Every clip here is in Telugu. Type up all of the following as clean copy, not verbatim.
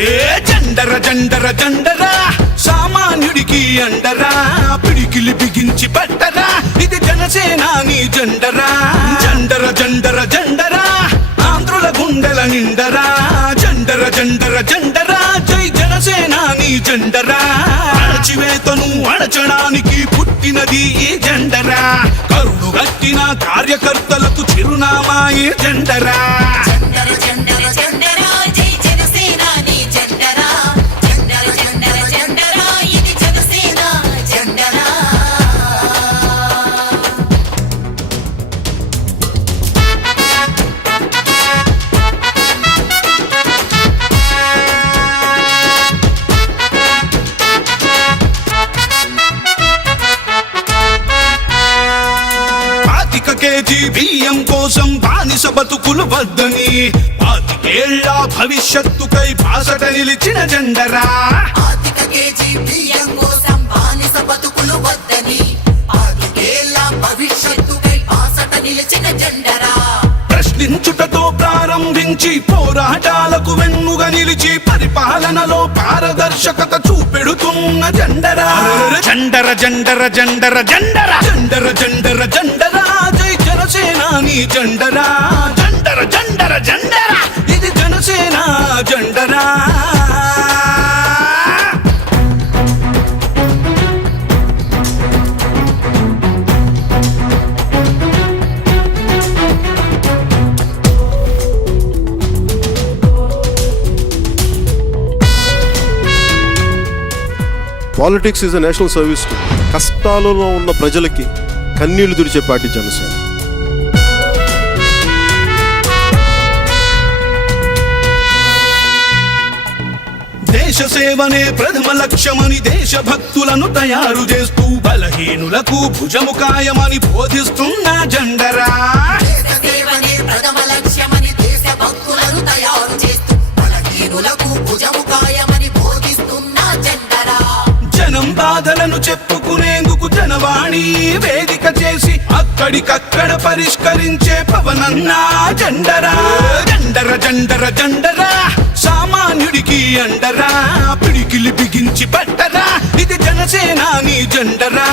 ఏ జెండర జెండర జెండరా సామాన్యుడికి అండరా పిడికిలి బిగించి పట్టరా ఇది జనసేనాని జెండరా జెండర జెండర జెండరా ఆంధ్రుల గుండెల నిండరా జెండర జెండర జెండరా జై జనసేనాని జెండరా అణచివేతను అణచడానికి పుట్టినది ఈ జెండరా కరుడు గట్టిన కార్యకర్తలకు చిరునామా ఈ జెండరా కేజీ బియ్యం కోసం బానిస బతుకులు వద్దని 25 ఏళ్ల భవిష్యత్తుకై బాసట నిలిచిన జెండరా ప్రశ్నించుటతో ప్రారంభించి పోరాటాలకు వెన్నుగా నిలిచి పరిపాలనలో పారదర్శకత చూపెడుతున్న జెండరా జెండర జెండర జెండర జెండర జెండర జెండర జెండరా జై జనసేనాని జెండరా జెండర జెండర జెండర ఇది జనసేన జెండరా politics is a national service. కష్టాలలో ఉన్న ప్రజలకి కన్నీళ్లు తుడిచే పార్టీ జనసేన. దేశ సేవనే ప్రథమ లక్ష్యమని దేశభక్తులను తయారు చేస్తూ బలహీనులకు భుజము కాయమని బోధిస్తున్న జెండరా జనం బాధలను చెప్పుకునేందుకు జనవాణి వేదిక చేసి అక్కడికక్కడ పరిష్కరించే పవనన్న జెండరా జెండర జెండర జెండరా సామాన్యుడికి అండరా పిడికిలి బిగించి పట్టరా ఇది జనసేనాని జెండరా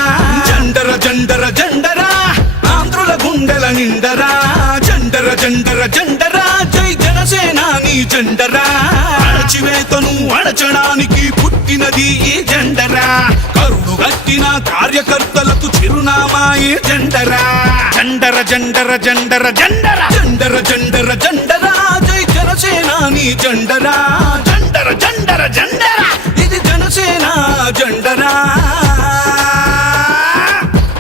జెండర జెండర జెండరా ఆంధ్రుల గుండెల నిండరా జెండర జెండర జెండరా జై జనసేనాని జెండరా అణచివేతను అణచడానికి పుట్టినది ఈ జెండరా కరుడు గట్టిన కార్యకర్తలకు చిరునామా ఈ జెండరా జెండర జెండర జెండర జెండర జెండర జెండర జెండరా జై జనసేనాని జెండరా